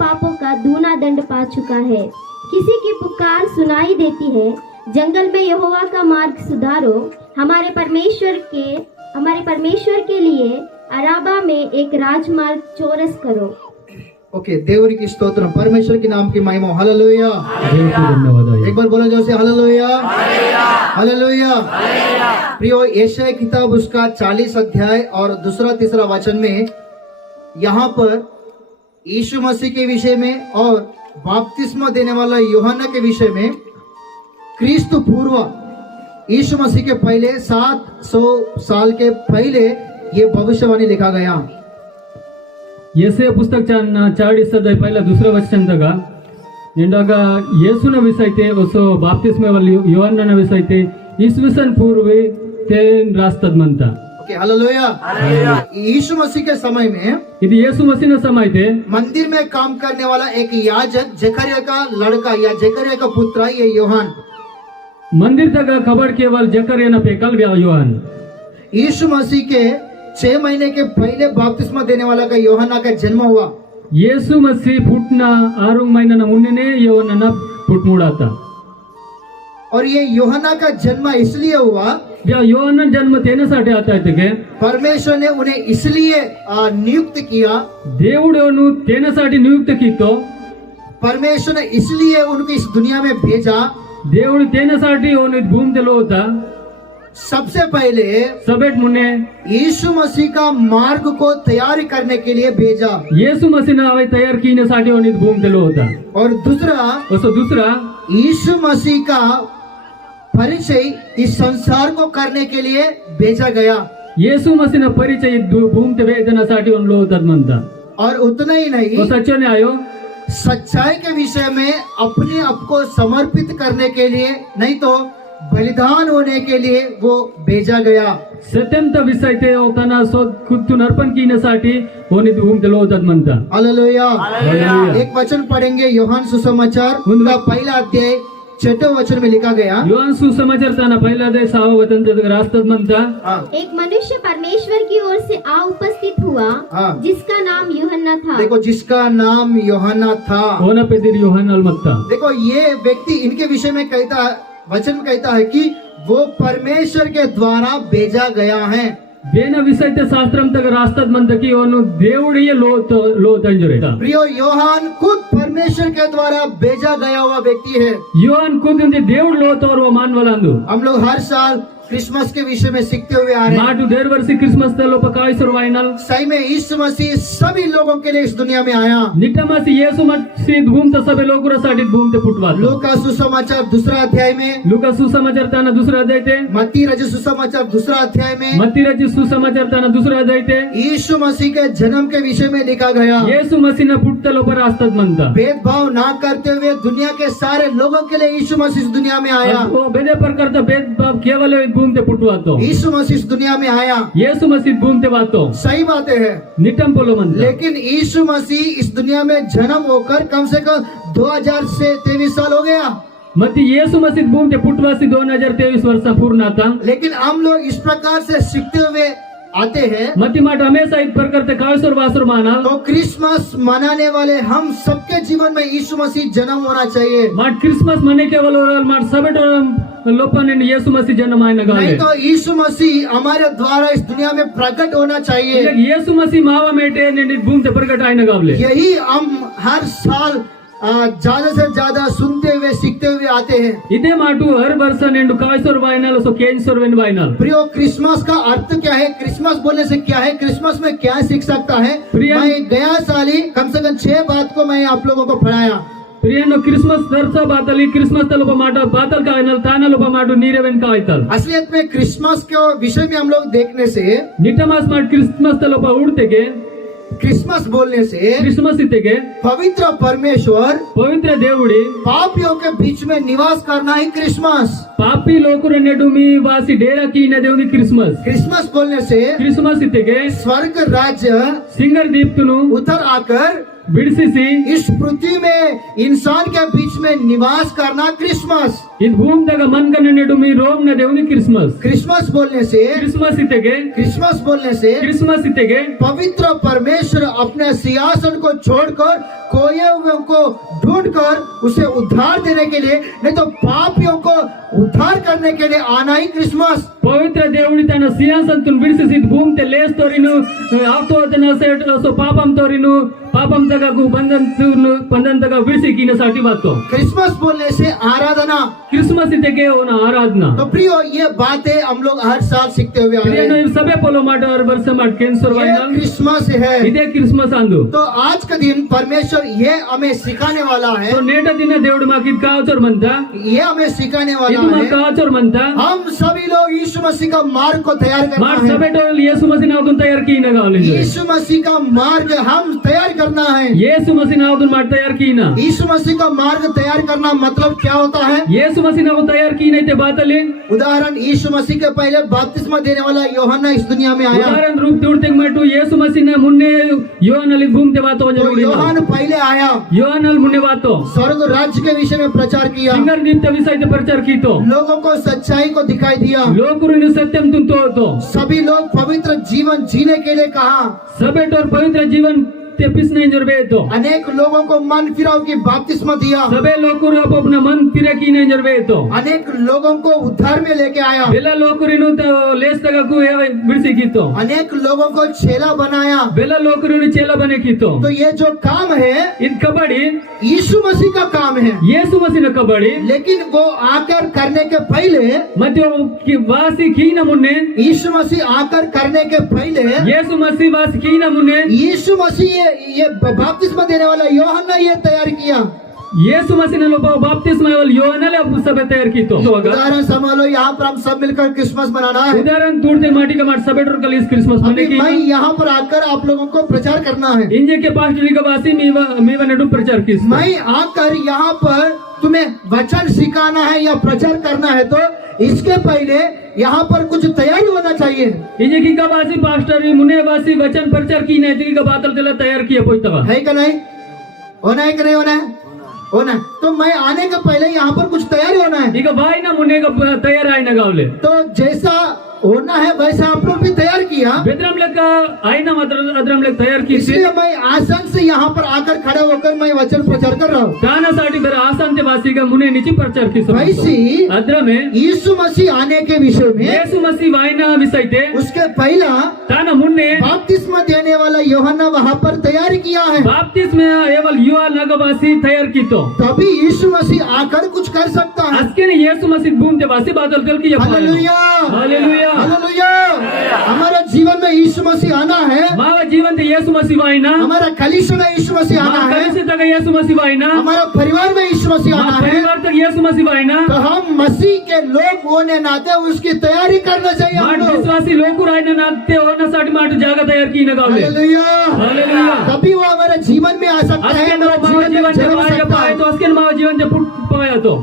पापों का दूना दंड पा चुका है। किसी की पुकार सुनाई देती है, जंगल में यहोवा का मार्ग सुधारो, हमारे परमेश्वर के लिए अराबा में एक राजमार्ग चौरस करो। ओके, దేవునికి స్తోత్రం, परमेश्वर के नाम की महिमा। हालेलुया, धन्यवाद। एक बार बोलो जोर से, हालेलुया हालेलुया। प्रियो, यशायाह किताब उसका 40 अध्याय और दूसरा तीसरा वचन में यहाँ पर यीशु मसीह के विषय में और बपतिस्मा देने वाला यूहन्ना के विषय में क्रिस्त पूर्व यीशु मसीह के पहले 700 साल के पहले ये भविष्यवाणी लिखा गया। ಯೆಶಾಯ ಪುಸ್ತಕ 40 अध्याय पहिला दुसरा वचन तगा निंडागा येसूನ विषयते ओसो बाप्तिस्मे वाली यूहन्ना विषयते इसवीसन पूर्वे ते रास्तद म्हणता। Okay, hallelujah. यीशु मसीह के समय में ఇది యేసు మసీన సమయతే मंदिर में काम करने वाला एक याजक जकरिया का लड़का या जकरिया का पुत्र ये यूहन, मंदिर तक खबर केवल जकरिया पे कल गया यूहन। यीशु मसीह के 6 महीने के पहले बपतिस्मा देने वाला का यूहन्ना का जन्म हुआ। येसु मसीह फुटना 6 महिन्याना मुन्नेने यूहन्ना फुटमुडाता। और ये यूहन्ना का जन्म इसलिए हुआ, या यूहन्ना जन्म तेनेसाठी आता येते के परमेश्वर ने उन्हें इसलिए नियुक्त किया, దేవుడును तेनेसाठी नियुक्त कीतो, परमेश्वर ने इसलिए उनको इस दुनिया में भेजा। దేవుడు तेनेसाठी ओन भूमतेलो होता। सबसे पहले सगळ्यात मुन्ने यीशु मसीह का मार्ग को तैयार करने के लिए भेजा, येसु मसीहने हवे तयार करण्यासाठी ओन भूमतेलो होता। और दूसरा असो दुसरा यीशु मसीह का परिचय इस संसार को करने के लिए भेजा गया। येसु मसीहने परिचय भूमते वेदनासाठी ओनलो होतात म्हणता। और उतना ही नहीं, तो सच्चोने आयो सच्चाई के विषय में अपने आप को समर्पित करने के लिए, नहीं तो बलिदान होने के लिए वो भेजा गया। सत्यंत विषय ते होताना खुदतून अर्पण करण्यासाठी ओनी भूमतेलो होतात म्हणता। हालेलुया। हालेलुया। एक वचन पढ़ेंगे, यूहन्ना सुसमाचार उनका पहला अध्याय 6 वचन में लिखा गया। योहान सुसमाचार ताना पहिला अध्याय 6 वचन तक रास्तद म्हणता। एक मनुष्य परमेश्वर की ओर से आ उपस्थित हुआ, जिसका नाम यूहन्ना था। देखो, जिसका नाम यूहन्ना था। ओना पेदिर योहान अलमत्ता। देखो, ये व्यक्ति इनके विषय में कहता, वचन कहता है कि वो परमेश्वर के द्वारा भेजा गया है। देना विषय ते शास्त्रम तक रास्तद म्हणता की ओनु దేవుడియే లో ತಂಜುರೇಟ। प्रियो, यूहन्ना खुद परमेश्वर के द्वारा भेजा गया हुआ व्यक्ति है। ಯೋಹಾನ್ खुद దేవుడు లో తోರುವ ಮಾನವಲಂದು। हम लोग हर साल क्रिसमस के विषय में सीखते हुए आ रहे हैं। माटू देर वर्षी क्रिसमस तलो पकाइसर वाइनल सही में यीशु मसीह सभी लोगों के लिए इस दुनिया में आया। निटमासी येसु मसीह घूमते सबे लोगुरासाठी घूमते फुटवा। लूका सुसमाचार 2 अध्याय में, लूका सुसमाचार ताना 2 अध्याय ते, मत्ती रचित सुसमाचार 2 अध्याय में, मत्ती रचित सुसमाचार ताना 2 अध्याय ते यीशु मसीह के जन्म के विषय में लिखा गया। येसु मसीहने फुटतलो पर रास्तद म्हणता। भेदभाव ना करते हुए दुनिया के सारे लोगों के लिए यीशु मसीह इस दुनिया में आया। वो बेदे प्रकारचा भेदभाव केवल घूमते फुटवातो। यीशु मसीह इस दुनिया में आया, येसु मसीह घूमते वातो। सही बातें है, निटम बोलो म्हणता। लेकिन यीशु मसीह इस दुनिया में जन्म होकर कम से कम 2000 से 23 साल हो गया। मती येसु मसीह घूमते फुटवासी 2023 वर्ष पूर्ण आता। लेकिन हम लोग इस प्रकार से सीखते हुए आते हैं, मती माट हमेशा एक प्रकार ते कायसर वासर माना। तो क्रिसमस मनाने वाले हम सबके जीवन में यीशु मसीह जन्म होना चाहिए। माट क्रिसमस मने केवल ओरल माट सबेट लोपन येसु मसीह जन्म आए नगाले। नहीं तो यीशु मसीह हमारे द्वारा इस दुनिया में प्रकट होना चाहिए। येसु मसीह मावा मेटे ने भूमते प्रकट आए नगावले। यही हम हर साल ज्यादा से ज्यादा सुनते हुए सीखते हुए आते हैं। इदे माटू हर वर्ष नेंडु कायसर वाइनल सो केंसर वेन वाइनल। प्रियो, क्रिसमस का अर्थ क्या है? क्रिसमस बोलने से क्या है? क्रिसमस में क्या सीख सकता है? मैं गया साल ही कम से कम 6 बात को मैं आप लोगों को पढ़ाया। प्रियनो क्रिसमस दरसा बातली क्रिसमस तलोप माटो बातल का वाइनल ताना लोप माटू नीरेवेन का वाइतल। असलियत में क्रिसमस के विषय में हम लोग देखने से, निटमास माट क्रिसमस तलोप उड़ते के, क्रिसमस बोलने से क्रिसमस इतेगे पवित्र परमेश्वर पवित्र దేవుడి पापियों के बीच में निवास करना ही क्रिसमस। पापी लोकुर नेडुमी वासी डेरा की न దేవుని क्रिसमस। क्रिसमस बोलने से क्रिसमस इतेगे स्वर्ग राज्य सिंगर दीप्तुनु उतर आकर ಬಿಡಿಸಿ इस पृथ्वी में इंसान के बीच में निवास करना क्रिसमस। ಇದು ಭೂಮಿದಾಗ ಮನ್ಗನ ನೆಡು ಮೀ ರೋಮ್ನ ದೇವನಿ ಕ್ರಿಸ್ಮಸ್ क्रिसमस बोलने से ಕ್ರಿಸ್ಮಸ್ ಇತೆಗೆ पवित्र परमेश्वर अपने सिंहासन को छोड़कर खोए हुए को ढूंढकर उसे उद्धार देने के लिए, नहीं तो पापियों को उद्धार करने के लिए आना ही क्रिसमस। ಪವಿತ್ರ ದೇವನಿ ತನ್ನ ಸಿಂಹಾಸನ ಬಿಡಿಸಿದ ಭೂಮಿ ಲೇಸ್ ತೋರಿನು ಆತೋದನ ಸೋ ಪಾಪಂ ತೋರಿನು पापम तक बंधन तक विड़सिकीसाठी वाचतो। क्रिसमस बोलने से आराधना, क्रिसमस इथे होना आराधना। तो प्रियो ये बातें हम लोग हर साल सीखते हुए आ रहे हैं। सबे पोलो माट और वर्ष माट कैंसर क्रिसमस है, इधे क्रिसमस आंदो। तो आज का दिन परमेश्वर ये हमें सिखाने वाला है। तो नेट दिन देवड़ माकित कावचर मनता, ये हमें सिखाने वाला है। कावचर मनता हम सभी लोग यीशु मसीह का मार्ग को तैयार करना है। सबे टोल यीशु मसीह नाम तैयार की ना गावले। यीशु मसीह का मार्ग हम तैयार करना है। यीशु मसीह नाम माट तैयार की ना। यीशु मसीह का मार्ग तैयार करना मतलब क्या होता है? यीशु मसीह नाम तैयार की नहीं ते बात ले। उदाहरण, यीशु मसीह के पहले बपतिस्मा देने वाला यूहन्ना इस दुनिया में आया। उदाहरण रूप दूरते मटू यीशु मसीह ने मुन्ने यूहन्ना घूमते बातों जरूरी। यूहन्ना पहले आया, यूहन्ना मुन्ने बातों स्वर्ग राज्य के विषय में प्रचार किया, सिंगर नित्य विषय से प्रचार की, तो लोगों को सच्चाई को दिखाई दिया, लोगों ने सत्यम तुम तो सभी लोग पवित्र जीवन जीने के लिए कहा, सबे और पवित्र जीवन तो अनेक लोगों को मन फिराव की बपतिस्मा दिया, सबे लोगों को अपना मन फिरे की नहीं जरवे, तो अनेक लोगों को उद्धार में लेके आया, बेला लोगों तो लेस तक बिरसी की, तो अनेक लोगों को चेला बनाया, बेला लोगों ने चेला बने की, तो ये जो काम है इन कबड्डी यीशु मसीह का काम है। यीशु मसीह ने कबड्डी, लेकिन वो आकर करने के पहले मध्य वासी की न मुन्ने, यीशु मसीह आकर करने के पहले यीशु मसीह वासी की न मुन्ने, यीशु मसीह ये बपतिस्मा देने वाला यूहन्ना ये तैयार किया। यीशु मसीह ने लोग बपतिस्मा वाला यूहन्ना ले सब तैयार की, तो उदाहरण समझ लो, यहाँ पर हम सब मिलकर क्रिसमस मनाना है। उदाहरण दूरते माटी का माट सबे कल इस क्रिसमस मनाने की, मैं यहाँ पर आकर आप लोगों को प्रचार करना है। इंजे के पास्टर का वासी मीवा नेडू प्रचार की, मैं आकर यहाँ पर तुम्हें वचन सिखाना है या प्रचार करना है, तो इसके पहले यहाँ पर कुछ तैयारी होना चाहिए। इंजे की का वासी पास्टर मुने वासी वचन प्रचार की नहीं की का बातल तेला तैयार किया कोई तवा है कि नहीं? होना है कि नहीं होना है? होना है। तो मैं आने के पहले यहाँ पर कुछ तैयारी होना है। ठीक है भाई ना मुने का तैयार आई ना गावले, तो जैसा होना है वैसा आप लोग भी तैयार किया। बेदरम लेका आई ना मतलब अदरम लेक तैयार की, इसलिए मैं आसान से यहाँ पर आकर खड़े होकर मैं वचन प्रचार कर रहा हूँ। दाना साठी मेरा आसान से वासी का मुने नीचे प्रचार की, वैसी अदर में यीशु मसीह आने के विषय में, यीशु मसीह वाइना विषय थे उसके पहला ताना मुन्ने बपतिस्मा देने वाला यूहन्ना वहाँ पर तैयार किया है। बपतिस्मा एवल युवा नगवासी तैयार की, तो तभी यीशु मसीह आकर कुछ कर सकता है। आज के ने यीशु मसीह घूमते वासी बादल कल की, हालेलुया हालेलुया हालेलुया। हमारे जीवन में यीशु मसीह आना है। हमारा जीवन तो यीशु मसीह वाइना, हमारा कलीसिया में यीशु मसीह आना है, कलीसिया तक यीशु मसीह वाइना, हमारा परिवार में यीशु मसीह आना है, परिवार तक यीशु मसीह वाइना। तो हम मसीह के लोग होने नाते उसकी तैयारी करना चाहिए। हम लोग विश्वासी लोग रायना नाते होना साठी माट जागा तैयार की न गावले, हालेलुया हालेलुया। तभी वो हमारे जीवन में आ सकता है, हमारा जीवन में जन्म सकता है। तो उसके मावा जीवन से फुट पाया, तो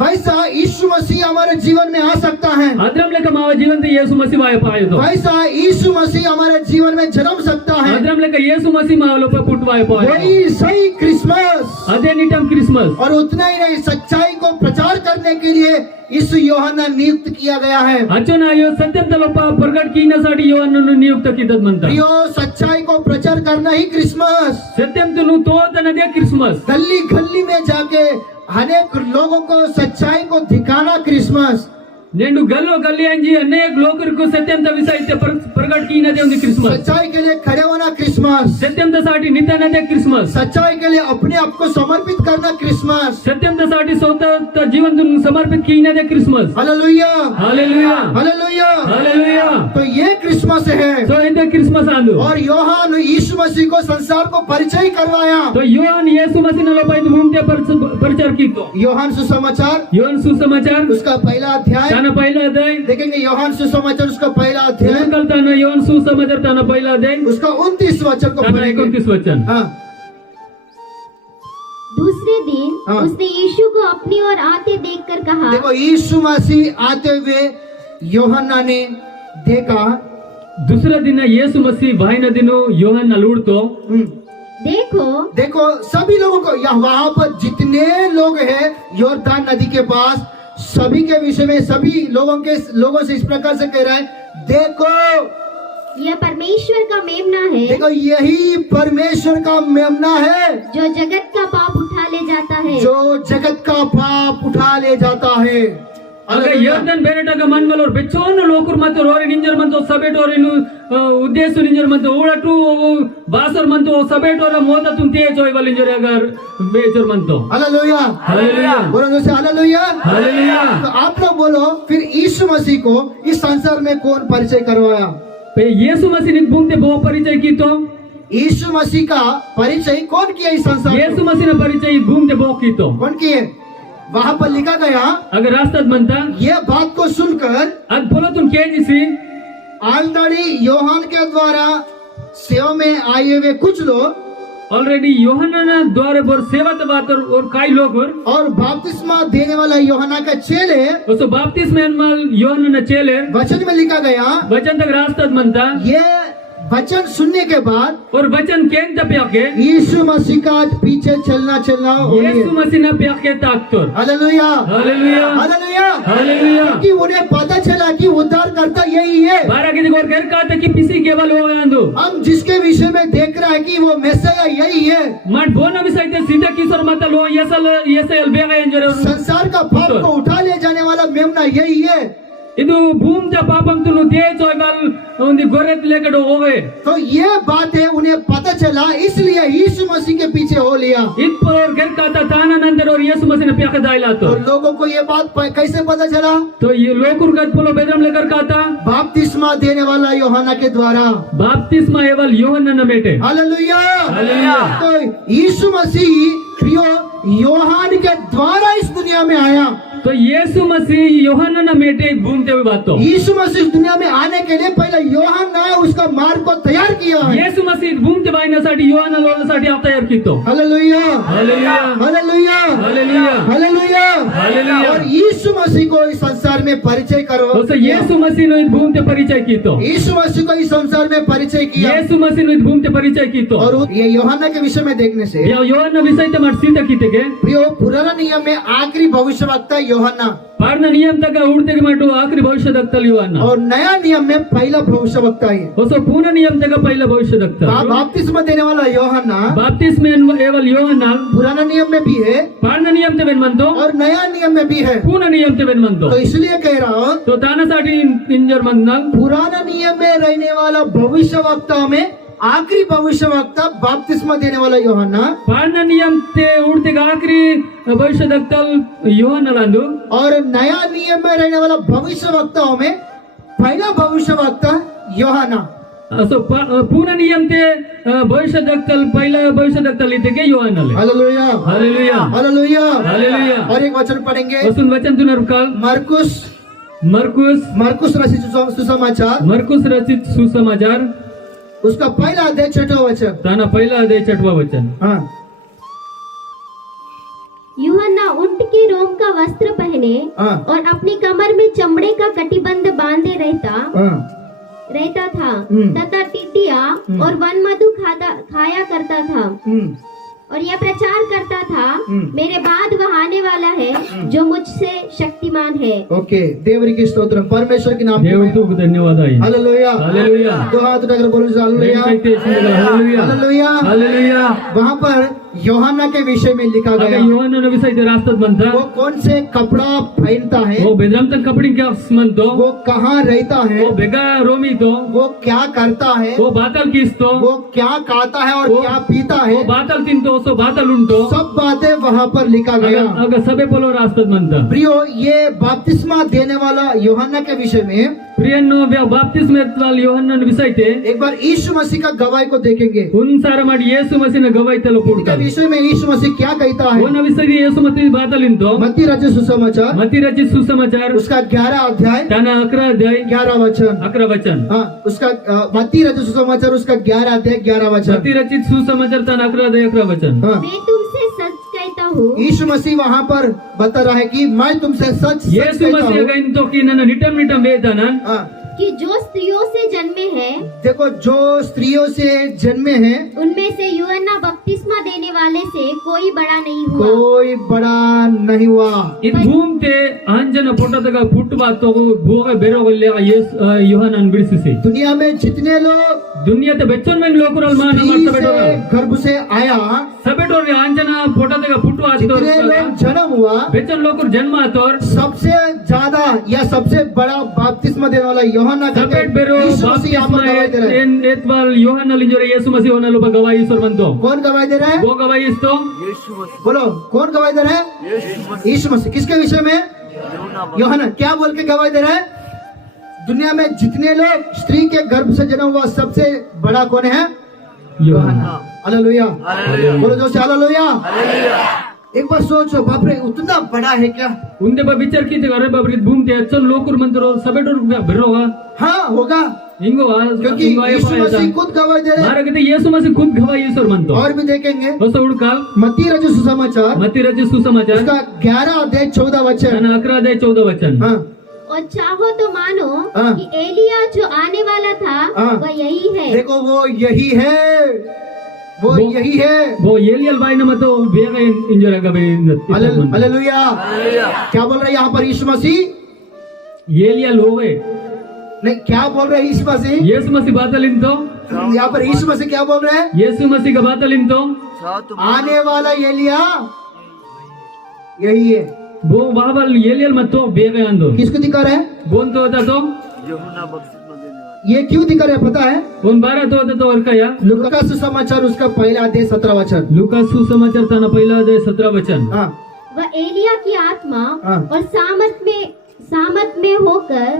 वैसा यीशु मसीह हमारे जीवन में आ सकता है। अदरम लेकर मावा जीवन से यीशु मसीह वाया पाए, तो वैसा यीशु मसीह हमारे जीवन में जन्म सकता है। अदरम लेकर यीशु मसीह मावलो पर फुटवाए पाए, वही सही क्रिसमस अदे निटम क्रिसमस। और उतना ही नहीं, सच्चाई को प्रचार करने के लिए इस यूहन्ना नियुक्त किया गया है। अच्छो ना यो सत्यम तलोपा प्रकट की न साठी यूहन्ना नियुक्त की दत मनता। प्रियो, सच्चाई को प्रचार करना ही क्रिसमस। सत्यम तनु तो तन दे क्रिसमस। गली गली में जाके अनेक लोगों को सच्चाई को दिखाना क्रिसमस। नेंडु गल्लो गल्ली अंजी अनेक लोगों को सत्यम ता विषय से प्रकट की न दे क्रिसमस। सच्चाई के लिए खड़े होना क्रिसमस। सत्यम ता साठी नित्य न दे क्रिसमस। सच्चाई के लिए अपने आप को समर्पित करना क्रिसमस। सत्यम ता साठी स्वतः जीवन समर्पित की न दे क्रिसमस। हालेलुया हालेलुया हालेलुया हालेलुया। तो ये क्रिसमस है। तो इंदे क्रिसमस आंदो और यूहन्ना यीशु मसीह को संसार को परिचय करवाया। तो यूहन्ना यीशु मसीह ने लोपाई घूमते प्रचार की, तो यूहन्ना सुसमाचार, यूहन्ना सुसमाचार उसका पहला अध्याय पहला अध्याय देखेंगे। यूहन्ना सुसमाचार उसका पहला अध्याय, यूहन्ना सुसमाचार ताना पहला अध्याय उसका 29 वचन को पढ़ेंगे। 29 वचन। हाँ। दूसरे दिन हाँ। उसने यीशु को अपनी ओर आते देखकर कहा, देखो, यीशु मसीह आते हुए यूहन्ना ने देखा। दूसरा दिन यीशु मसीह भाई न दिनो यूहन्ना लूड़तो देखो सभी लोगों को, यहाँ वहां पर जितने लोग हैं यॉर्दान नदी के पास, सभी के विषय में सभी लोगों से इस प्रकार से कह रहा है, देखो यह परमेश्वर का मेमना है, देखो यही परमेश्वर का मेमना है जो जगत का पाप उठा ले जाता है। जो जगत का पाप उठा ले जाता है। ಆಗ ಯೋರ್ದನ್ ಬೇರೆಟಾಗ ಮನ್ಮಲೋರ್ ಬೆಚ್ಚೋನು ಲೋಕುರ್ ಮತ್ತು ರೋರಿ ನಿಂಜರ್ ಮಂತು ಸಬೇಟೋರಿನು ಉದ್ದೇಶ ನಿಂಜರ್ ಮಂತು ಓಳಟು ಬಾಸರ್ ಮಂತು ಸಬೇಟೋರ ಮೋದ ತುಂ ತೇಜ್ ಹೋಯ್ ಬಲ್ ನಿಂಜರ್ ಅಗರ್ ಬೇಚರ್ ಮಂತು हालेलुया हालेलुया बोलो जैसे हालेलुया हालेलुया। तो आप लोग बोलो फिर यीशु मसीह को इस संसार में कौन परिचय करवाया? ಯೇಸು ಮಸೀನಿಗೆ ಭೂಮಿಗೆ ಬಹು ಪರಿಚಯ ಕೀತೋ यीशु मसीह का परिचय कौन किया इस संसार में? ಯೇಸು ಮಸೀನ ಪರಿಚಯ ಭೂಮಿಗೆ ಬಹು ಕೀತೋ कौन किए? वहां पर लिखा गया, अगर रास्ताद म्हणता ये बात को सुनकर आज बोलतून केजीसी ऑलरेडी योहान के द्वारा सेवा में आए हुए कुछ लोग ऑलरेडी योहन्ना द्वारे बर सेवत बातर और काही लोग और बपतिस्मा देने वाला योहाना का चेले, उसो बाप्तिस्मा एनमल योहन्ना चेले वचन में लिखा गया, वचन तक रास्ताद म्हणता ये वचन सुनने के बाद और वचन केन तप्याके यीशु मसीह का पीछे चलना यीशु मसीह ने प्याके ताकतोर हालेलुया हालेलुया हालेलुया हालेलुया। कि उन्हें पता चला कि उद्धार करता यही है। बारह के गोर कर कहता कि किसी केवल हो आंदो हम जिसके विषय में देख रहा है कि वो मैसेया यही है। मट बोना विषय सीधा किसर मत लो येसल बेगा इंजर संसार का पाप को उठा ले जाने वाला मेमना यही है। ಇದು ಭೂಮಿ ಪಾಪಂ ತುನು ತೇಜ್ ಹೋಗಲ್ ಒಂದು ಗೊರೆತ್ लेकर होवे तो ये बात है उन्हें पता चला, इसलिए यीशु मसीह के पीछे हो लिया। इत पर घर का ताना नंदर और यीशु मसीह ने प्याख दाइला तो लोगों को ये बात कैसे पता चला? तो ये लोकुर गत पोलो बेदरम लेकर कहता बपतिस्मा देने वाला यूहन्ना के द्वारा। बपतिस्मा एवल यूहन्ना न बेटे हालेलुया हालेलुया। तो यीशु मसीह यूहन्ना के द्वारा इस दुनिया में आया। तो यीशु मसीह यूहन्ना न बेटे भूमि ते बात तो यीशु मसीह इस दुनिया में आने के लिए पहले यूहन्ना उसका मार्ग को तैयार किया है। यीशु मसीह भूमि ते बायनासाठी यूहन्ना लोण्यासाठी आप तयार कीतो हालेलुया हालेलुया हालेलुया हालेलुया हालेलुया हालेलुया। और यीशु मसीह को इस संसार में परिचय करो। तो यीशु मसीह ने भूमि ते परिचय कीतो यीशु मसीह को इस संसार में परिचय किया। यीशु मसीह ने भूमि ते परिचय कीतो और ये यूहन्ना के विषय में देखने से यूहन्ना विषय ते मत सीधा कीते के प्रियो पुराना नियम में आखिरी भविष्यवक्ता यूहन्ना पारना नियम तक उड़ते के मटो आखिरी भविष्य दक्तल यूहन्ना और नया नियम में पहला भविष्यवक्ता है। उसो पूर्ण नियम तक पहला भविष्य दक्तल बपतिस्मा देने वाला यूहन्ना बपतिस्मा एवल यूहन्ना पुराना नियम में भी है पारना नियम ते बेन मनतो और नया नियम में भी है। पूर्ण नियम ते बेन मनतो तो इसलिए कह रहा हूँ, तो तानासाठी इंजर मनना पुराना नियम में रहने वाला भविष्यवक्ता में आखिरी भविष्यवक्ता बपतिस्मा देने वाला यूहन्ना, पारना नियम ते उड़ते के आखिरी भविष्य दक्तल यूहन्ना लांदू और नया नियम में रहने वाला भविष्यवक्ताओं में पहला भविष्यवक्ता यूहन्ना। असो पूर्ण नियम ते भविष्य दक्तल पहला भविष्य दक्तल इथे के यूहन्ना ले हालेलुया हालेलुया हालेलुया हालेलुया। और एक वचन पढ़ेंगे, वचन वचन तुनर काल मरकुस रचित सुसमाचार, मरकुस रचित सुसमाचार उसका पहला अध्याय 6वां वचन। ताना पहिला अध्याय 6वां वचन। हाँ यूहन्ना ऊंट की रोम का वस्त्र पहने हाँ और अपनी कमर में चमड़े का कटिबंध बांधे रहता था तथा टिटिया और वन मधु खाया करता था और यह प्रचार करता था, मेरे बाद वह आने वाला है जो मुझसे शक्तिमान है। ओके, देवरी की स्तोत्रम, परमेश्वर के नाम देवतुक धन्यवाद आहे हालेलुया हालेलुया। दो हाथ उठाकर बोलो हालेलुया हालेलुया हालेलुया हालेलुया। वहाँ पर यूहन्ना के विषय में लिखा आता गया, यूहन्ना विषय ते रास्तात म्हणता वो कौन से कपड़ा पहनता है, वो बेदरम तक कपड़ी क्या म्हणतो, वो कहाँ रहता है, वो बेगा रोमी तो, वो क्या करता है, वो बातल किसतो, वो क्या खाता है और क्या पीता है, वो बातल तिनतो सो बातल उंटो, सब बातें वहाँ पर लिखा गया। अगर सबे पोलो रास्तात म्हणता प्रियो, ये बपतिस्मा देने वाला यूहन्ना के विषय में प्रियनो बपतिस्मा वाला यूहन्ना विषय ते एक बार यीशु मसीह का गवाही को देखेंगे। उन सारा माड यीशु मसीह ने गवाही तलो इसके पुडता विषय में यीशु मसीह क्या कहता है, वो न विषय यीशु मसीह बातल इंतो मत्ती रचित सुसमाचार मती रचित सुसमाचार उसका 11 अध्याय ताना 11 अध्याय 11 वचन। 11 वचन। हाँ, उसका मत्ती रचित सुसमाचार उसका 11 अध्याय 11 वचन। मती रचित सुसमाचार ताना 11 अध्याय 11 वचन। हाँ, मैं तुमसे सच कहता हूँ, यीशु मसीह वहाँ पर बता रहा है कि मैं तुमसे सच यीशु कहता मसीह हूँ। गइन तो कि नन निटम निटम वेदनन हाँ, कि जो स्त्रियों से जन्मे हैं देखो जो स्त्रियों से जन्मे हैं उनमें से यूहन्ना बपतिस्मा देने वाले से कोई बड़ा नहीं हुआ। कोई बड़ा नहीं हुआ। ಇದು ಭೂಮ್ತೆ ಅಂಜನ ಪೊಟ್ಟದಾಗ ಪುಟ್ಟುಬಾತು ಭೂಗ ಬೆರೋಗಲ್ಲೆ ಯೋಹಾನನ್ ಬಿಡಿಸಿಸಿ दुनिया में जितने लोग ದುನಿಯಾದ ಬೆಚ್ಚನ್ ಮೆಂಗ್ ಲೋಕರಲ್ ಮಾನ स्त्री ಮಾಡ್ತಾ से ಬೇಡೋರ गर्भ से आया, ಸಬೆಟೋರ್ ಅಂಜನ ಪೊಟ್ಟದಾಗ ಪುಟ್ಟುಬಾತು जितने लोग जन्म हुआ, ಬೆಚ್ಚನ್ ಲೋಕರ್ ಜನ್ಮ ಆತೋರ್ सबसे ज्यादा या सबसे बड़ा बपतिस्मा देने वाला यूहन्ना करके ಸಪೆಟ್ ಬೆರೋ यीशु मसीह यहाँ पर गवाही दे रहा है। ಏತ್ವಾಲ್ ಯೋಹಾನಲ್ ಇಂಜೋರೆ ಯೇಸು ಮಸಿ ಹೋನಲು ಗವಾಯಿ ಈಶ್ವರ್ ಬಂತು कौन गवाही दे रहा है? वो गवाही इस्तो बोलो कौन गवाही दे रहा है? यीशु मसीह। किसके विषय में? यूहन्ना। क्या बोल के गवाही दे रहा है? दुनिया में जितने लोग स्त्री के गर्भ से जन्म हुआ सबसे बड़ा कौन है? ಯೋಹಾನ हालेलुया। बोलो जो से हालेलुया। एक बार सोचो, बाप रे उतना बड़ा है क्या? उनके बाद विचार कीजिए अरे बाप रे भूमते अच्छन लोकुर मंदिरो सबेटोर बेरोगा हाँ होगा, हिंगो क्योंकि यीशु मसीह खुद गवाही दे रहे हैं। मारा कहते यीशु मसीह खुद गवाही ईश्वर मानतो और भी देखेंगे ಹೊಸ ಹುಡುಕಾಲ್ मत्ती रजू सुसमाचार मती रजे सुसमाचार उसका 11 अध्याय 14 वचन। तन 11 अध्याय 14 वचन हाँ और चाहो तो मानो हाँ। कि एलिया जो आने वाला था हाँ। वह यही है। देखो वो यही है, वो यही है। वो एलियल बाई न मतो ಬೇಗ ಇಂಜರ ಗಬೆ हालेलुया। क्या बोल रहे हैं यहाँ पर यीशु मसीह? एलियल होवे नहीं, क्या बोल रहे हैं यीशु मसीह? ಯೇಸು ಮಸಿ ಬಾತಲಿಂತೋ यहाँ पर यीशु मसीह क्या बोल रहे हैं? ಯೇಸು ಮಸಿಗ ಬಾತಲಿಂತೋ आने वाला एलिया यही है। ಬೋ ಬಾಬಲ್ ಎಲಿಯಲ್ ಮತ್ತೋ ಬೇಗ ಅಂದೋ किसको दिखा रहे हैं? ಬೋಂತೋ ತೋ ये क्यों दिखा रहे हैं पता है? उन 12 तो तो वर्कया लूका सुसमाचार उसका पहला अध्याय 17 वचन। लूका सुसमाचार तना पहिला अध्याय 17 वचन हाँ वह एलिया की आत्मा हाँ। और सामत में होकर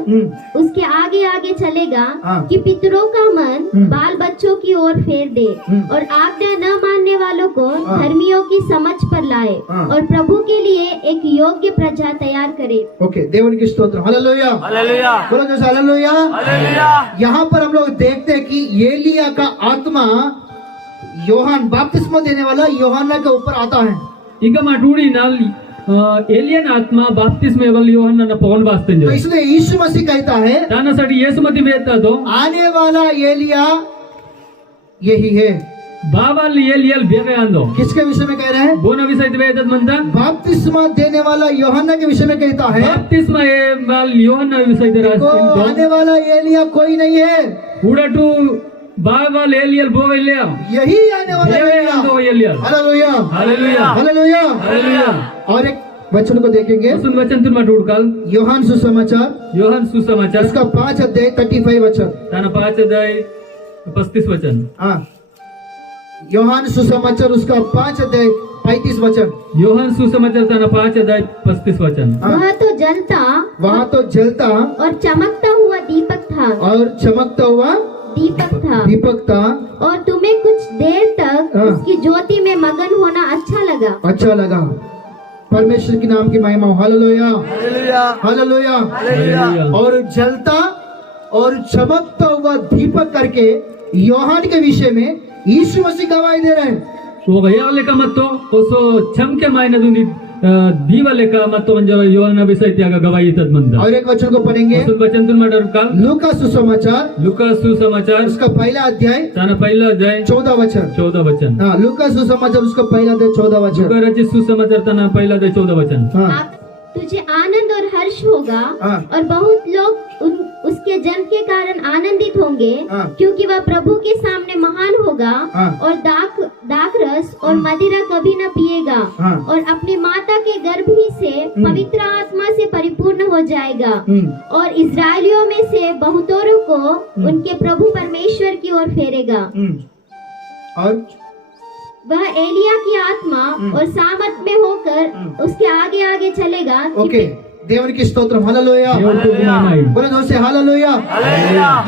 उसके आगे आगे चलेगा हाँ। कि पितरों का मन बाल बच्चों की ओर फेर दे और आज्ञा न मानने वालों को हाँ। धर्मियों की समझ पर लाए हाँ। और प्रभु के लिए एक योग्य प्रजा तैयार करे। ओके, దేవునికి స్తోత్రం। Hallelujah hallelujah. बोलो जैसे हालेलुया हालेलुया। यहाँ पर हम लोग देखते हैं कि एलिया का आत्मा योहान बपतिस्मा देने वाला यूहन्ना के ऊपर आता है। ಈಗ ಮಾಟೂಡಿ ನಾಲ್ एलियन आत्मा बाप्तिस्मे वल ಯೋಹನ್ನನ ಪವನ್ तो ಬಾಸ್ತಂಜೆ इसलिए यीशु मसीह कहता है ತಾನಸಡಿ ಯೇಸು ಮತಿ ಬೇತದೋ आने वाला एलिया यही है। ಬಾವಲ್ एलियल ಬೇಗ ಅಂದೋ किसके विषय में कह रहे हैं? ಬೋನ ವಿಷಯ ಬೇದದ ಮಂದ बपतिस्मा देने वाला यूहन्ना के विषय में कहता है ಬಾಪ್ತಿಸ್ಮ ವಲ್ ಯೋಹನ್ನ ವಿಷಯ को ರಾಸ್ತಿಂತೋ आने वाला एलिया कोई नहीं है, ಉಡಟು ಬಾವಲ್ एलियल ಬೋವೆಲ್ಯ यही आने वाला ಬೇಗ एलिया। ಅಂದೋ एलियल हालेलुया हालेलुया हालेलुया हालेलुया और एक वचन को देखेंगे, सुन वचन तुम माटूडकाल यूहन सुसमाचार ಯೋಹನ್ ಸುಸಮಾಚಾರ उसका 5 अध्याय 35 वचन। ತಾನ 5 अध्याय 35 वचन हाँ यूहन सुसमाचार उसका 5 अध्याय 35 वचन। ಯೋಹನ್ ಸುಸಮಾಚಾರ ತಾನ 5 अध्याय 35 वचन हाँ। वह तो जलता वहाँ तो जलता और चमकता हुआ दीपक था और चमकता हुआ दीपक था और तुम्हें कुछ देर तक हाँ। उसकी ज्योति में मगन होना अच्छा लगा। अच्छा लगा। परमेश्वर के नाम की महिमा हो। हालेलुया हालेलुया हालेलुया। और जलता और चमकता हुआ दीपक करके यूहन के विषय में यीशु मसीह गवाही दे रहे हैं। वो गया लेका मत्तो ओसो छमके मायने दुनी दीवा लेका मत्तो अंजर ಯೋಹನ ವಿಷಯ ತ್ಯಾಗ ಗವಾಯಿ ತದ್ ಮಂದ और एक वचन को पढ़ेंगे, सुन वचन तुम माटूडकाल लूका सुसमाचार लूका सुसमाचार उसका पहला अध्याय ताना पहिला अध्याय 14 वचन। 14 वचन हाँ लूका सुसमाचार उसका पहला अध्याय 14 वचन। लूका रचित सुसमाचार ताना पहिला अध्याय 14 वचन हाँ आप तुझे आनंद और हर्ष होगा हाँ। और बहुत लोग उसके जन्म के कारण आनंदित होंगे हाँ। क्योंकि वह प्रभु के सामने महान होगा हाँ। और दाखरस और मदिरा कभी न पिएगा हाँ। और अपनी माता के गर्भ ही से पवित्र आत्मा से परिपूर्ण हो जाएगा और इजरायलियों में से बहुतों को उनके प्रभु परमेश्वर की ओर फेरेगा। और वह एलिया की आत्मा और सामत में होकर उसके आगे आगे चलेगा कि ओके, దేవునికి స్తోత్రం। हालेलुया ದೇವರಿಗೆ ಮಹಿಮೆ बोलो जोर से हालेलुया।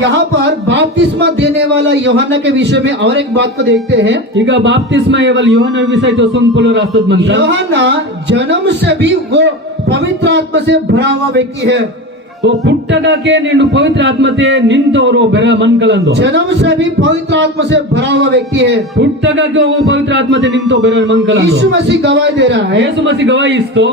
यहाँ पर बपतिस्मा देने वाला यूहन्ना के विषय में और एक बात को देखते हैं। ಈಗ ಬಾಪ್ತಿಸ್ಮ ಏವಲ್ ಯೋಹನ ವಿಷಯ तो सुन पोलो रास्तत मंद यूहन्ना जन्म से भी वो पवित्र आत्मा से भरा हुआ व्यक्ति है। ಓ ಪುಟ್ಟಗಕ್ಕೆ ನೀನು ಪವಿತ್ರ ಆತ್ಮತೆ ನಿಂತವರು ಬೆರ ಮನ್ಕಲಂದು जन्म से भी पवित्र आत्मा से भरा हुआ व्यक्ति है। ಪುಟ್ಟಗಕ್ಕೆ ಓ ಪವಿತ್ರ ಆತ್ಮತೆ ನಿಂತೋ ಬೆರ ಮನ್ಕಲಂದು यीशु मसीह गवाही दे रहा है। ಯೇಸು ಮಸಿ ಗವಾಯಿಸ್ತೋ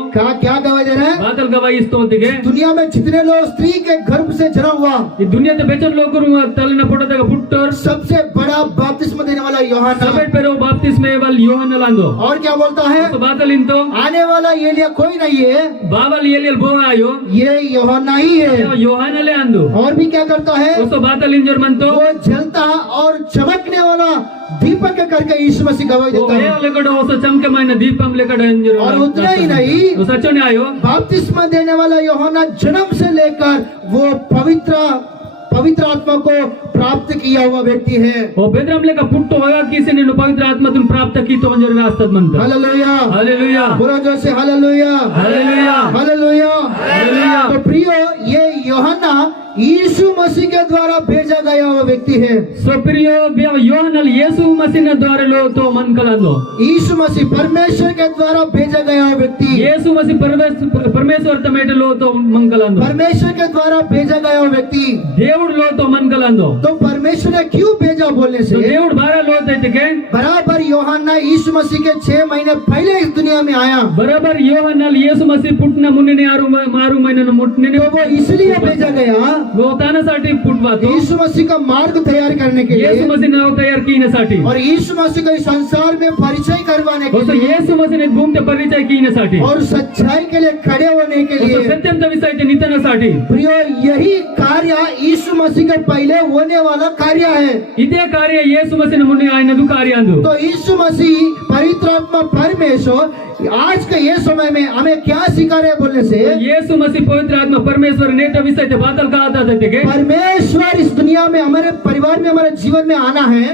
क्या गवाही दे रहा है? ಬಾತಲ್ ಗವಾಯಿಸ್ತೋ ಅಂತಿಗೆ दुनिया में जितने लोग स्त्री के गर्भ से जन्म हुआ, ಈ ದುನಿಯಾದ ಬೆಚನ್ ಲೋಕರು ತಲೆನ ಪೊಡದಾಗ ಪುಟ್ಟರ್ सबसे बड़ा बपतिस्मा देने वाला यूहन्ना। सबेट पेरो बाप्तिस्मे वाल యోహన్న లాందో और क्या बोलता है? तो बातल इंतो आने वाला एलिया कोई नहीं है, बावल येलियल बो आयो ये यूहन्ना ही है। యోహన్న లే అందు और भी क्या करता है? तो बातल इंजर मनतो वो जलता और चमकने वाला दीपक करके यीशु मसीह गवाही वो देता ఏ है। లేకడ ఓస చమకమైన దీపం లేకడ ఇంజర్ और उतना ही नहीं, वो सचोने आयो बपतिस्मा देने वाला यूहन्ना जन्म से लेकर वो पवित्र आत्मा को प्राप्त किया हुआ व्यक्ति है। वो बेदरम लेका पुट्टो होगा किसी ने पवित्र आत्मा तुम प्राप्त की तो मंजर रास्तत मनता हालेलुया, हालेलुया बोलो जोर से हालेलुया, हालेलुया हालेलुया, हालेलुया तो प्रियो, ये यूहन्ना यीशु मसीह के द्वारा भेजा गया हुआ व्यक्ति है। सो प्रियो యోహన్నల్ యేసు మసీన ద్వారాలో తో మన్కలందో यीशु मसीह परमेश्वर के द्वारा भेजा गया हुआ व्यक्ति, యేసు మసి परमेश्वर तमेटलो तो मन्कలందో परमेश्वर के द्वारा भेजा गया हुआ व्यक्ति। దేవుడిలో తో మన్కలందో तो परमेश्वर ने क्यों भेजा बोलने तो से దేవుడు బారాలో తైతకే बराबर यूहन्ना यीशु मसीह के 6 महीने पहले इस दुनिया में आया, బరాబర్ యోహన్నల్ యేసు మసి పుట్టిన మున్నిని మారు మైనన ముట్టిని तो वो इसलिए भेजा गया वो तानासाठी पुटवातो यीशु मसीह का मार्ग तैयार करने के యేసు लिए, मसी नाव तयार कीण्यासाठी और यीशु मसीह को इस संसार में परिचय करवाने के उसो लिए, యేసు మసిని భూమితే పరిచయ कीण्यासाठी और सच्चाई के लिए खड़े होने के उसो लिए। सत्यंत विषयते नितनासाठी प्रियो, यही कार्य यीशु मसीह के पहले होने वाला कार्य है। ఇదే కార్య యేసు మసిని మున్ని ఆయనదు కార్యాందు तो यीशु मसीह पवित्र आत्मा परमेश्वर आज के ये समय में हमें क्या सिखा रहे बोलने से, యేసు మసి పవిత్ర ఆత్మ పరమేశ్వర నేట విషయతే బాతల్ కాదా తైతకే परमेश्वर इस दुनिया में हमारे परिवार में हमारे जीवन में आना है।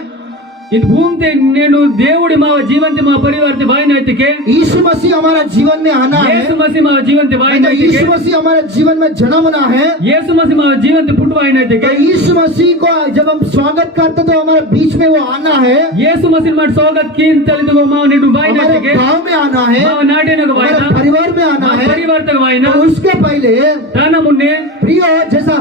ఇది భూమితే నేను దేవుడి మా జీవంతి మా పరివారతే బాయినైతకే यीशु मसीह हमारा जीवन में आना है। యేసు మసి మా జీవంతి तो బాయినైతకే यीशु मसीह हमारे जीवन में जन्मना है। యేసు మసి మా జీవంతి పుట్టువాయినైతకే तो यीशु मसीह को जब हम स्वागत करते तो हमारे बीच में वो आना है, యేసు మసి మా స్వాగత్ కీన్ తలితో మా నిడు हमारे బాయినైతకే गांव में आना है, మా నాటేనక బాయినా हमारे परिवार में आना మా है। పరివారతక బాయినా तो उसके पहले తాన మున్నే प्रियो, जैसा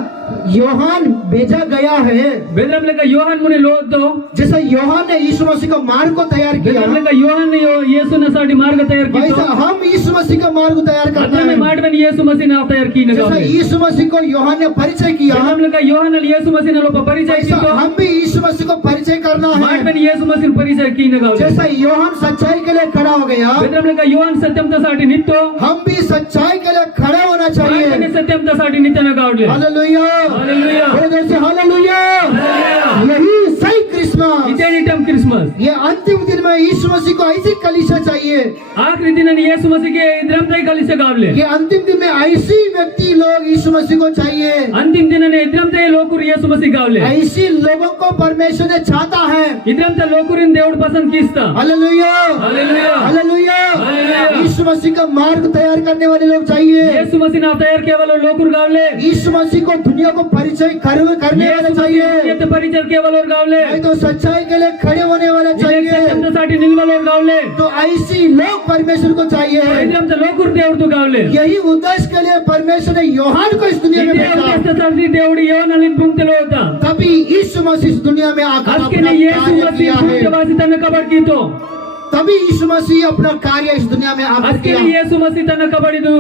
यूहन्ना भेजा गया है, బెదరం లెక్క యోహాన్ ముని లోతో जैसा यूहन्ना ने यीशु मसीह का मार्ग को तैयार किया, బెదరం లెక్క యోహాన్ యేసునసాటి మార్గ తయారు वैसा కీతో हम यीशु मसीह का मार्ग तैयार करना అతనే है। మాటవని యేసు మసి నా తయారు కీనగా जैसा यीशु मसीह को यूहन्ना ने परिचय किया, బెదరం లెక్క యోహాన్ యేసు మసి నా లోప పరిచయ वैसा కీతో हम भी यीशु मसीह को परिचय करना है। మాటవని యేసు మసి పరిచయ కీనగా जैसा यूहन्ना सच्चाई के लिए खड़ा हो गया, బెదరం లెక్క యోహాన్ సత్యంతో సాటి నిత్తో हम भी सच्चाई के लिए खड़ा होना चाहिए। మాటవని సత్యంతో సాటి నిత్యన కావట్లే हालेलुया, హల్లెలూయా बोलो जोर से हालेलुया। यही सही क्रिसमस, ఇదే నిత్యం క్రిస్మస్ ये अंतिम दिन में यीशु मसीह को ऐसी कलीसिया चाहिए, ఆఖరి దినని యేసు మసికి ఇద్దరంతో కలిసి కావలే कि अंतिम दिन में ऐसी व्यक्ति लोग यीशु मसीह को चाहिए, అంతిమ దినని ఇద్దరంతో లోకురు యేసు మసి కావలే ऐसी लोगों को परमेश्वर ने चाहता है। ఇద్దరంతో లోకురిని దేవుడు పసంద్ కీస్తా हालेलुया, హల్లెలూయా हालेलुया। हालेलुया। यीशु मसीह का मार्ग तैयार करने वाले लोग चाहिए, యేసు మసి నా తయారు కేవలం లోకురు కావలే यीशु मसीह को दुनिया को परिचय करने वाले चाहिए, యేసు పరిచయం కేవలం కావలే नहीं तो सच्चाई के लिए खड़े होने वाले चाहिए। సత్యంతో సాటి నిల్వలోరు కావలే तो ऐसी लोग परमेश्वर को चाहिए। ఇద్దరంతో లోకురు దేవుడితో కావలే यही उद्देश्य के लिए परमेश्वर ने यूहन्ना को इस दुनिया में ఇదే भेजा, ఉద్దేశంతో దేవుడు యోహానుని భూమిలో होता तभी यीशु मसीह इस दुनिया में आकर আজকে अपना యేసు कार्य మసి किया है। భూమివాసి తన కబడ్ కీతో तभी यीशु मसीह अपना कार्य इस दुनिया में आकर আজকে किया। యేసు మసి తన కబడిదు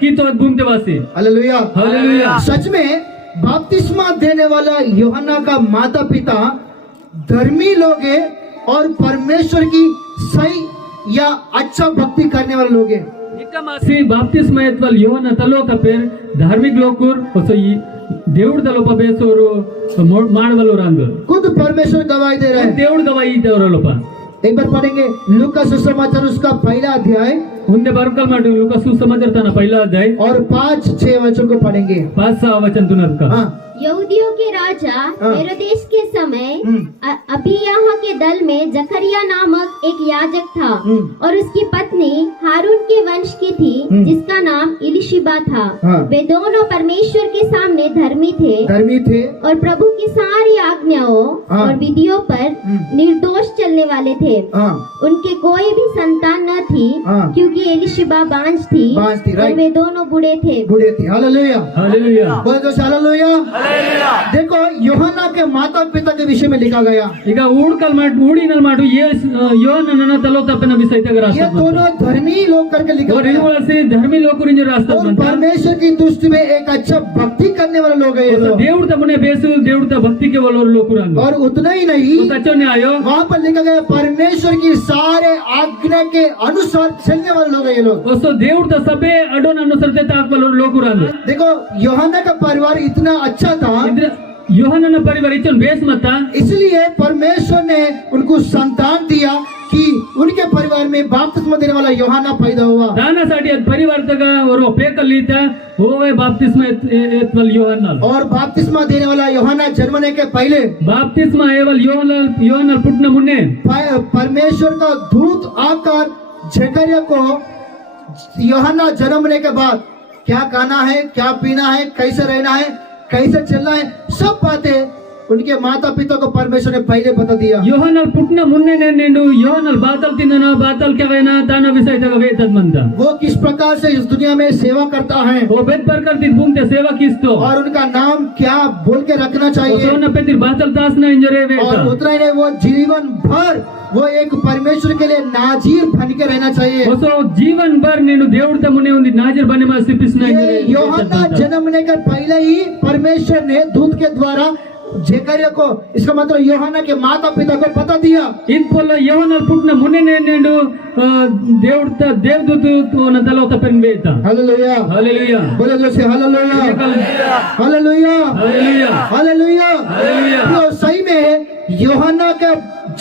కీతో భూమివాసి हालेलुया, हालेलुया। सच में बपतिस्मा देने वाला यूहन्ना का माता पिता धर्मी लोग हैं और परमेश्वर की सही या अच्छा भक्ति करने वाले लोग हैं। శ్రీ బాప్తిస్మయత్వల్ యోహన తలోక పేరు ధార్మిక లోకూర్ ಹೊಸ ಈ దేవుడు ತಲೋಪ ಬೇಸೋರು ಮಾಡವಲ್ಲೋರು ಅಂದ್ರು खुद परमेश्वर गवाही दे रहे हैं। దేవుడు ಗವಾಯಿ ಇದ್ದವರಲ್ಲಪ್ಪ एक बार पढ़ेंगे लूका सुसमाचार उसका पहला अध्याय ಮುಂದೆ ಬರ್ಕಲ್ ಮಾಡಿ ಲೂಕಾ ಸುಸಮಾಚಾರ ತನ ಪೈಲಾ ಅಧ್ಯಾಯ और 5-6 वचन को पढ़ेंगे। 5 वचन तुनद का हाँ, यहूदियों के राजा हाँ। हेरोदेस के समय अबीयाह के दल में जकरिया नामक एक याजक था और उसकी पत्नी हारून के वंश की थी जिसका नाम इलिशिबा था। हाँ। वे दोनों परमेश्वर के सामने धर्मी थे और प्रभु की सारी आज्ञाओं हाँ। और विधियों पर निर्दोष चलने वाले थे। हाँ, उनके कोई भी संतान न थी हाँ। क्योंकि उनकी एलिशिबा बांझ थी बांझ थी, और right. वे दोनों बूढ़े थे। बूढ़े थे। हालेलुया, हालेलुया बोले तो हालेलुया। देखो यूहन्ना के माता पिता के विषय में लिखा गया, ಈಗ ಊಡಿನಲ್ ಮಾಡು ಯೋಹನನ ತಲೋ ತಪ್ಪನ ವಿಷಯ ये ರಾಸ್ತಾ दोनों धर्मी लोग करके लिखा और गया इनवासी धर्मी लोग कुरिंज रास्ता और बनता परमेश्वर की दृष्टि में एक अच्छा भक्ति करने वाले लोग हैं ये लोग। దేవుడు తమనే బేసు దేవుడు త భక్తి के वालों लोग कुरान और उतना ही नहीं, तो सच्चो ने आयो वहाँ पर लिखा गया परमेश्वर की सारे आज्ञा के अनुसार चलने वाले लोग हैं ये लोग। उसो దేవుడు త सबे अडोन अनुसरते ताक वालों लोग कुरान देखो यूहन्ना का परिवार इतना अच्छा था, ಯೋಹನನ ಪರಿವಾರ ಇಚ್ಚನ್ ಬೇಸ್ ಮತ್ತ इसलिए परमेश्वर ने उनको संतान दिया कि उनके परिवार में बपतिस्मा देने वाला यूहन्ना पैदा हुआ। दानासाठी ಅದು ಪರಿವಾರದಾಗ ಅವರು ಪೇಕಲ್ಲಿತ ಹೋವೆ ಬಾಪ್ತಿಸ್ಮ ಎತ್ವಲ್ ಯೋಹನ್ನಲ್ और बपतिस्मा देने वाला यूहन्ना जन्मने के पहले ಬಾಪ್ತಿಸ್ಮ ಏವಲ್ ಯೋಹನ್ನಲ್ ಪುಟ್ನ ಮುನ್ನೆ परमेश्वर का दूत आकर जकरिया को यूहन्ना जन्मने के बाद क्या खाना है, क्या पीना है, कैसे रहना है, कैसे चलना है, सब बातें उनके माता पिता को परमेश्वर ने पहले बता दिया। ಯೋಹನ್ನಲ್ ಪುಟ್ನ ಮುನ್ನೆ ನೆಂಡು ಯೋಹನ್ನಲ್ ಬಾತಲ್ ತಿನ್ನನ ಬಾತಲ್ ಕೆವೇನ ತಾನ ವಿಷಯದಾಗ ವೇತದ್ ಮಂದ वो किस प्रकार से इस दुनिया में सेवा करता है ಓ ಬೆತ್ ಬರ್ಕರ್ತಿ ಭೂಮ್ತೆ ಸೇವಾ ಕಿಸ್ತು और उनका नाम क्या बोल के रखना चाहिए, सोना पेतिर बातल तासना इंजरे वेता और उतना ही नहीं, वो जीवन भर वो एक परमेश्वर के लिए नाजीर बन के रहना चाहिए। ಹೊಸ ಜೀವನ್ ಭರ್ ನೀನು ದೇವ್ರ ತಮ್ಮನೆ ಒಂದು ನಾಜರ್ ಬನೆ ಮಾ ಸಿಪಿಸ್ನ ये यूहन्ना जन्मने के पहले ही परमेश्वर ने दूत के द्वारा जकरिया को, इसका मतलब यूहन्ना के माता पिता को बता दिया। ಇನ್ಪೊಲ್ಲ ಯೋಹನ್ನಲ್ ಪುಟ್ನ ಮುನ್ನೆ ನೆಂಡು ದೇವ್ರ ದೇವದೂತ ತಲೋ ತಪ್ಪನ್ ಬೇತ हालेलुया, ಹಾಲೆಲೂಯಾ बोले जो से हालेलुया, हालेलुया, हालेलुया हालेलुया। हालेलुया तो सही में यूहन्ना का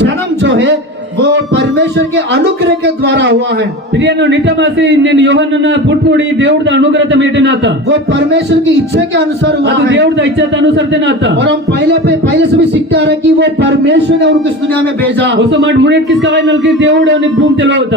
जन्म जो है वो परमेश्वर के अनुग्रह के द्वारा हुआ है। ಪ್ರಿಯನು ನಿಟಮಾಸಿ ನೀನು ಯೋಹನ್ನನ ಪುಟ್ಮುಡಿ ದೇವ್ರದ ಅನುಗ್ರಹ ಮೇಟನಾತ वो परमेश्वर की इच्छा के अनुसार हुआ ಅದು है। ದೇವ್ರದ ಇಚ್ಛಾತ ಅನುಸರ್ತೇನಾತ और हम पहले से भी सीखते आ रहे हैं कि वो परमेश्वर ने उनको इस दुनिया में भेजा। ಹೊಸ ಮಾಡಿ ಮುನೆ ಕಿಸ್ಕಾಯ್ ನಲ್ಕಿ ದೇವ್ಡ ಭೂಮಿ ತೆಲೋತ